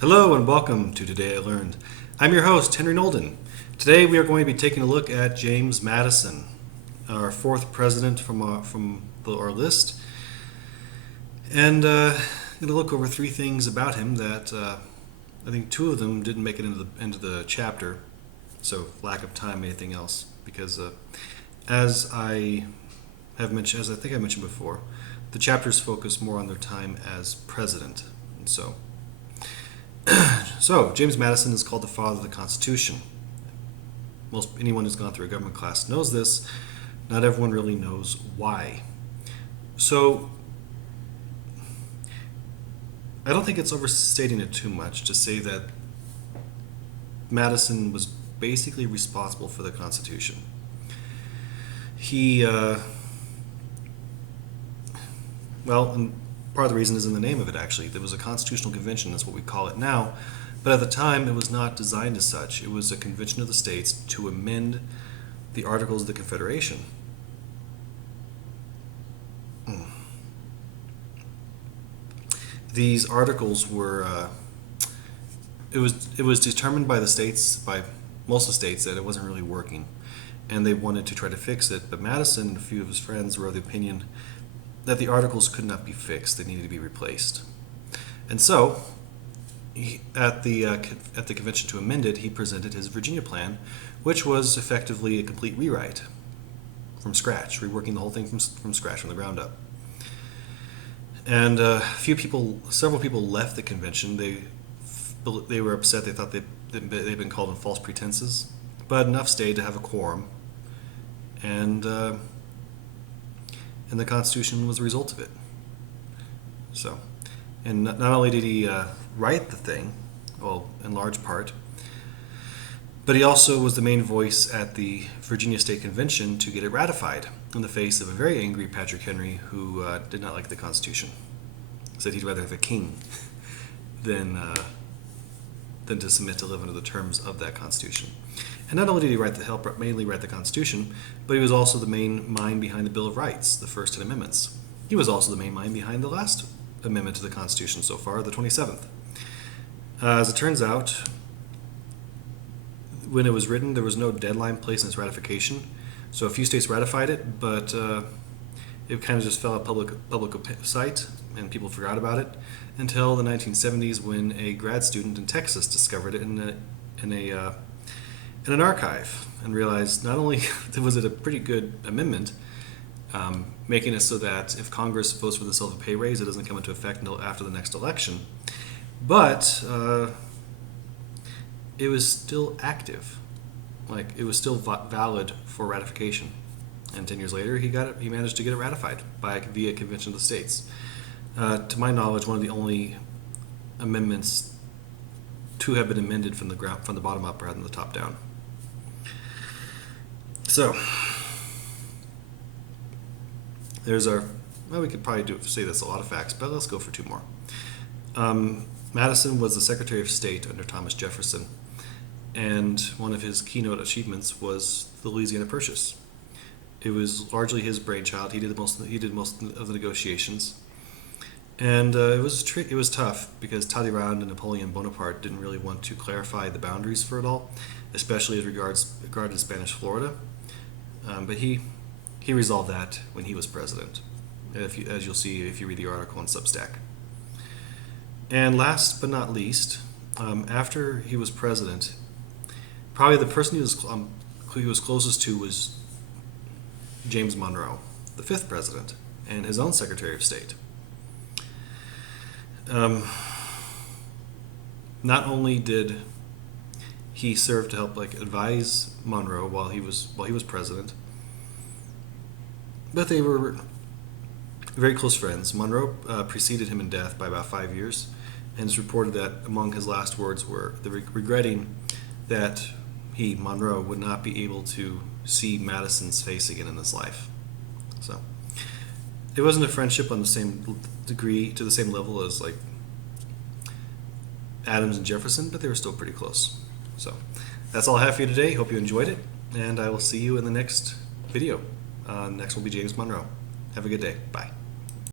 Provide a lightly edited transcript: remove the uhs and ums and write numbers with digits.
Hello and welcome to Today I Learned. I'm your host, Henry Nolden. Today we are going to be taking a look at James Madison, our fourth president from our list, and going to look over three things about him that I think two of them didn't make it into the chapter, so lack of time, anything else, because as I mentioned, as I think I mentioned before, the chapters focus more on their time as president, and so, James Madison is called the father of the Constitution. Anyone who's gone through a government class knows this. Not everyone really knows why. So, I don't think it's overstating it too much to say that Madison was basically responsible for the Constitution. And part of the reason is in the name of it, actually. There was a constitutional convention, that's what we call it now. But at the time, it was not designed as such. It was a convention of the states to amend the Articles of the Confederation. These articles were, it was determined by the states, by most of the states, that it wasn't really working. And they wanted to try to fix it. But Madison and a few of his friends were of the opinion that the articles could not be fixed; they needed to be replaced. And so, at the convention to amend it, he presented his Virginia plan, which was effectively a complete rewrite from scratch, reworking the whole thing from scratch, from the ground up. And several people left the convention. They were upset. They thought they'd been called on false pretenses, but enough stayed to have a quorum, and the Constitution was a result of it. So, and not only did he write the thing, well, in large part, but he also was the main voice at the Virginia State Convention to get it ratified in the face of a very angry Patrick Henry who did not like the Constitution. Said he'd rather have a king than to submit to live under the terms of that Constitution. And not only did he mainly write the Constitution, but he was also the main mind behind the Bill of Rights, the first 10 amendments. He was also the main mind behind the last amendment to the Constitution so far, the 27th. As it turns out, when it was written, there was no deadline placed in its ratification. So a few states ratified it, but it kind of just fell at public sight, and people forgot about it until the 1970s, when a grad student in Texas discovered it in an archive and realized not only was it a pretty good amendment, making it so that if Congress votes for the self-pay raise, it doesn't come into effect until after the next election, but it was still active, like it was still valid for ratification. And 10 years later, he managed to get it ratified via Convention of the States. To my knowledge, one of the only amendments to have been amended from the bottom up rather than the top down. So, we could probably say that's a lot of facts, but let's go for two more. Madison was the Secretary of State under Thomas Jefferson, and one of his keynote achievements was the Louisiana Purchase. It was largely his brainchild. He did most of the negotiations, and it was tough because Talleyrand and Napoleon Bonaparte didn't really want to clarify the boundaries for it all, especially as regarded Spanish Florida. But he resolved that when he was president, as you'll see if you read the article on Substack. And last but not least, after he was president, probably the person he was closest to was James Monroe, the fifth president, and his own Secretary of State. Not only did he serve to help advise Monroe while he was president, but they were very close friends. Monroe preceded him in death by about 5 years, and it's reported that among his last words were regretting that he, Monroe, would not be able to see Madison's face again in his life. So it wasn't a friendship on the same degree, to the same level as Adams and Jefferson, but they were still pretty close. So that's all I have for you today. Hope you enjoyed it, and I will see you in the next video. Next will be James Monroe. Have a good day. Bye.